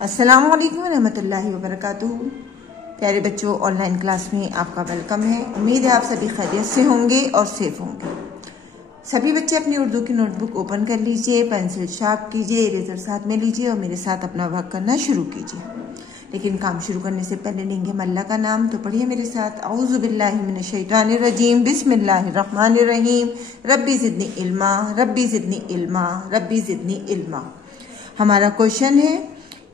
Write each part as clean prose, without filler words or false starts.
अस्सलामु अलैकुम रहमतुल्लाहि व बरकातुहू। प्यारे बच्चों, ऑनलाइन क्लास में आपका वेलकम है। उम्मीद है आप सभी खैरियत से होंगे और सेफ होंगे। सभी बच्चे अपनी उर्दू की नोटबुक ओपन कर लीजिए, पेंसिल शार्प कीजिए, इरेजर साथ में लीजिए और मेरे साथ अपना वर्क करना शुरू कीजिए। लेकिन काम शुरू करने से पहले लेंगे हम अल्लाह का नाम, तो पढ़िए मेरे साथ। औज़ु बिल्लाहि मिनश शैतानिर रजीम, बिस्मिल्लाहिर रहमानिर रहीम। रब्बी ज़िदनी इल्मा, रब्बी ज़िदनी इल्मा, रब्बी ज़िदनी इल्मा। हमारा क्वेश्चन है,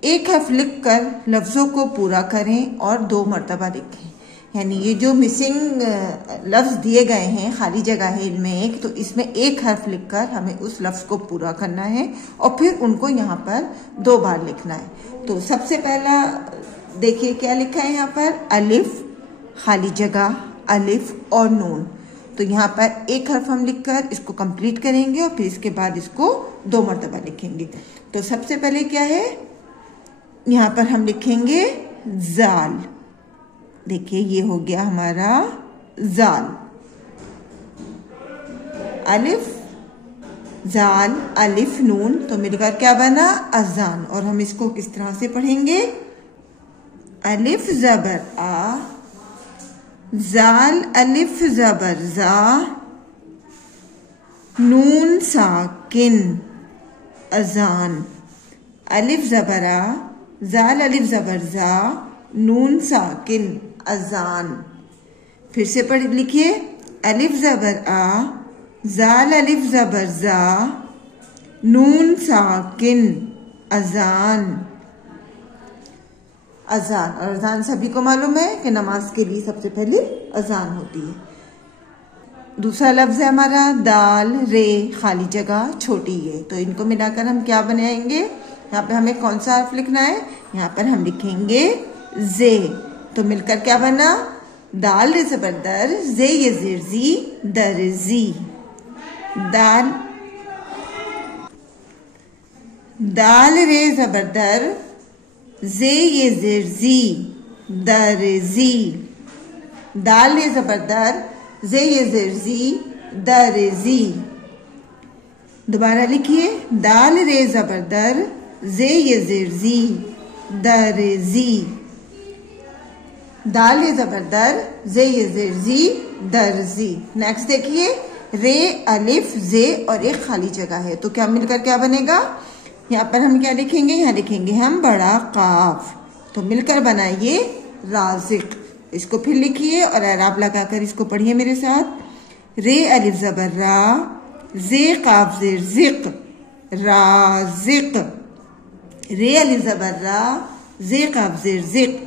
एक हर्फ लिखकर लफ्ज़ों को पूरा करें और 2 मरतबा लिखें। यानी ये जो मिसिंग लफ्ज़ दिए गए हैं, खाली जगह है इनमें एक, तो इसमें एक हर्फ लिखकर हमें उस लफ्ज़ को पूरा करना है और फिर उनको यहाँ पर 2 बार लिखना है। तो सबसे पहला देखिए क्या लिखा है यहाँ पर, अलिफ, खाली जगह, अलिफ और नून। तो यहाँ पर एक हर्फ हम लिखकर इसको कंप्लीट करेंगे और फिर इसके बाद इसको 2 मरतबा लिखेंगे। तो सबसे पहले क्या है, यहाँ पर हम लिखेंगे जाल। देखिए ये हो गया हमारा जाल। अलिफ, जाल, अलिफ, नून, तो मिलकर क्या बना, अजान। और हम इसको किस तरह से पढ़ेंगे, अलिफ जबर आ, जाल अलिफ जबर जा, नून साकिन, अजान। अलिफ जबर आ, जाल अलिफ जबर जा, नून साकिन, अजान। फिर से पढ़ लिखिए, अलिफ जबर आ, जाल अलिफ जबर जा, नून साकिन, अजान। अजान और अजान सभी को मालूम है कि नमाज के लिए सबसे पहले अजान होती है। दूसरा लफ्ज है हमारा दाल, रे, खाली जगह, छोटी है। तो इनको मिलाकर हम क्या बनाएंगे, यहाँ पे हमें कौन सा हर्फ लिखना है, यहाँ पर हम लिखेंगे जे। तो मिलकर क्या बना, दाल रे ज़बर दर, जे ये ज़ेर जी, दर्जी। दाल, दाल रे ज़बर दर, जे ये ज़ेर जी, दर्जी। दाल रे ज़बर दर, जे ये ज़ेर जी, दर्जी। दोबारा लिखिए, दाल रे ज़बर दर, जे ये ज़ेर जी, दर्जी। दाल ये ज़बर दर, जे ये ज़ेर जी, दर्जी। नेक्स्ट देखिए, रे, अलिफ, जे और एक खाली जगह है। तो क्या मिलकर क्या बनेगा, यहाँ पर हम क्या लिखेंगे, यहाँ लिखेंगे हम बड़ा काफ। तो मिलकर बनाइए राज़िक। इसको फिर लिखिए और एराब लगाकर इसको पढ़िए मेरे साथ। रे अलिफ ज़बर रा, जे काफ ज़ेर ज़िक, राज़िक। रे अलिफ ज़बर रा, जे काफ ज़ेर ज़िक,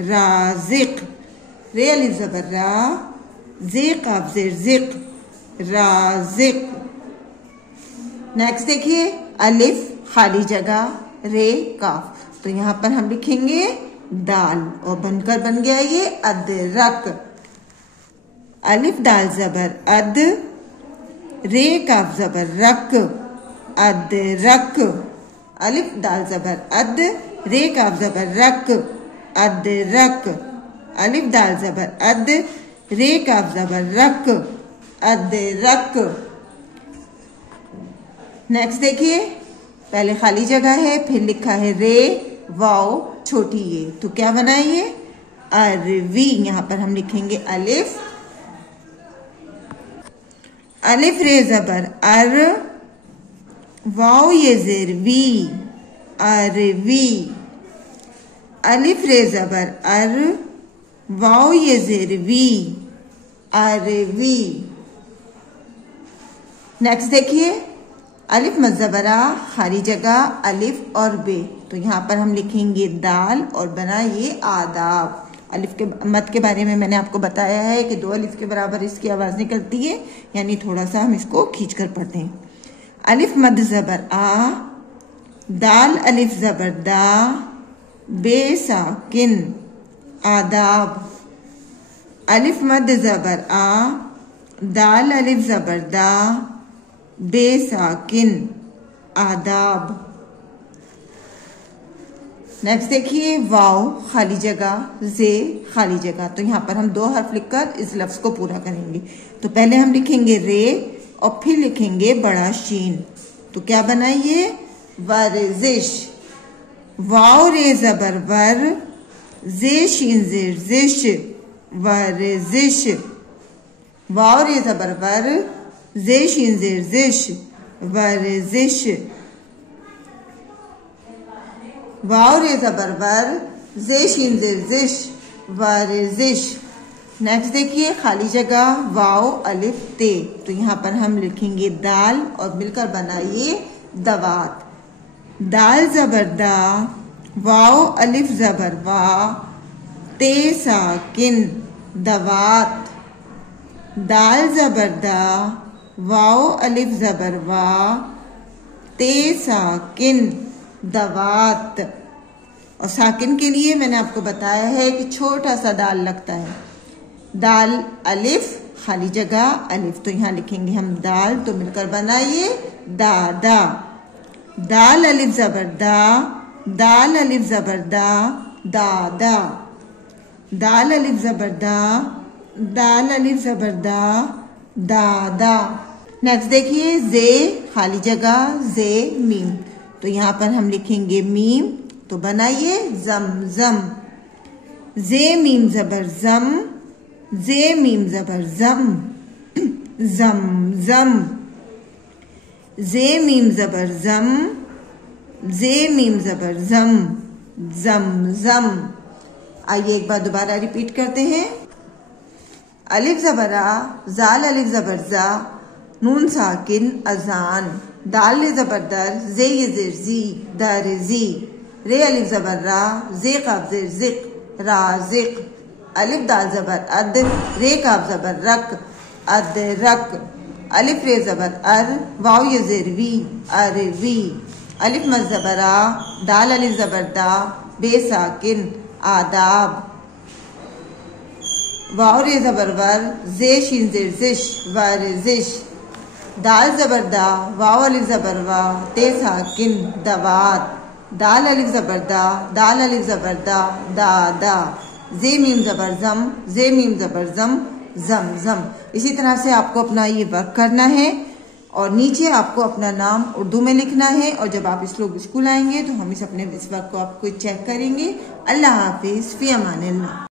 राज़िक। रे अलिफ ज़बर रा, जे काफ ज़ेर ज़िक, राज़िक। नेक्स्ट देखिए, अलिफ, खाली जगह, रे, काफ। तो यहाँ पर हम लिखेंगे दाल और बनकर बन गया ये अदरक। अलिफ दाल ज़बर अद, रे काफ ज़बर रक, अदरक। अलिफ दाल ज़बर अद, रे काफ ज़बर रक, अदरक। अलिफ दाल ज़बर अद, रे काफ ज़बर रक, अदरक। नेक्स्ट देखिए, पहले खाली जगह है, फिर लिखा है रे, वाओ, छोटी ये। तो क्या बनाइए, अरवी। यहाँ पर हम लिखेंगे अलिफ, अलिफ रे ज़बर अर, वाओ ये ज़ेर वी, अरवी। अलिफ रे ज़बर अर, वाओ ये ज़ेर वी, अरवी। नेक्स्ट देखिए, अलिफ मद ज़बर आ, खाली जगह, अलिफ और बे। तो यहाँ पर हम लिखेंगे दाल और बनाइए आदाब। अलिफ के मद के बारे में मैंने आपको बताया है कि 2 अलिफ के बराबर इसकी आवाज़ निकलती है, यानी थोड़ा सा हम इसको खींच कर पढ़ते हैं। अलिफ मद ज़बर आ, दाल अलिफ ज़बर दा, बे साकिन, आदाब। अलिफ मद ज़बर आ, दाल अलिफ ज़बर दा, बे साकिन, आदाब। नेक्स्ट देखिए, वाव, खाली जगह, जे, खाली जगह। तो यहाँ पर हम 2 हर्फ लिखकर इस लफ्ज़ को पूरा करेंगे। तो पहले हम लिखेंगे रे और फिर लिखेंगे बड़ा शीन। तो क्या बनाइए, वर्जिश। वाव रे ज़बर वर, जे शीन ज़ेर ज़िश, वरज़िश। वाव रे ज़बर वर, जे शीन ज़ेर ज़िश, वरज़िश। वाव रे ज़बर वर, जे शीन ज़ेर ज़िश, वरज़िश। नेक्स्ट देखिए खाली जगह वाव अलिफ ते, तो यहाँ पर हम लिखेंगे दाल और मिलकर बनाइए दवात। दाल ज़बर दा, वाव अलिफ ज़बर वा, ते साकिन दवात। दाल ज़बर दा, वाव अलिफ ज़बर वा, ते साकिन दवात। और साकिन के लिए मैंने आपको बताया है कि छोटा सा दाल लगता है। दाल अलिफ खाली जगह अलिफ, तो यहाँ लिखेंगे हम दाल, तो मिलकर बनाइए दादा। दाल अलिफ ज़बर दा, दाल अलिफ ज़बर दा, दादा। दाल अलिफ ज़बर दा, दाल अलिफ ज़बर दा, दादा। नेक्स्ट देखिए जे खाली जगह जे मीम, तो यहाँ पर हम लिखेंगे मीम, तो बनाइए जमजम। जे मीम ज़बर जम, जे मीम ज़बर जम, जमजम। जे मीम ज़बर जम, जे मीम ज़बर जम, जमजम। आइए एक बार दोबारा रिपीट करते हैं। अलिफ ज़बरा, जाल अलिफ ज़बर जा, नून साकिन अजान। दाल ले ज़बर दर, जे ये ज़ेर जी, दर जी। रे अलिफ ज़बर रा, जे काफ ज़ेर ज़िक, राज़िक। अलिफ दाल ज़बर अद, रे काफ ज़बर रक, अदरक। अलिफ रे ज़बर अर, वाव ये ज़ेर वी, अरवी। अलिफ मद ज़बर आ, दाल अलिफ ज़बर दा, बे साकिन आदाब। वाव रे ज़बर वर, जे शीन ज़ेर ज़िश, वरज़िश। दाल ज़बर दा, वाव अलिफ ज़बर वा, ते साकिन दवात। दाल अलिफ ज़बर दा, दाल अलिफ ज़बर दा, दादा। जे मीम ज़बर जम, जे मीम ज़बर जम, जमजम। इसी तरह से आपको अपना ये वर्क करना है और नीचे आपको अपना नाम उर्दू में लिखना है। और जब आप इस लोग स्कूल आएंगे तो हम इस वर्क को आपको चेक करेंगे। अल्लाह हाफिज़, फ़ी अमानिल्लाह।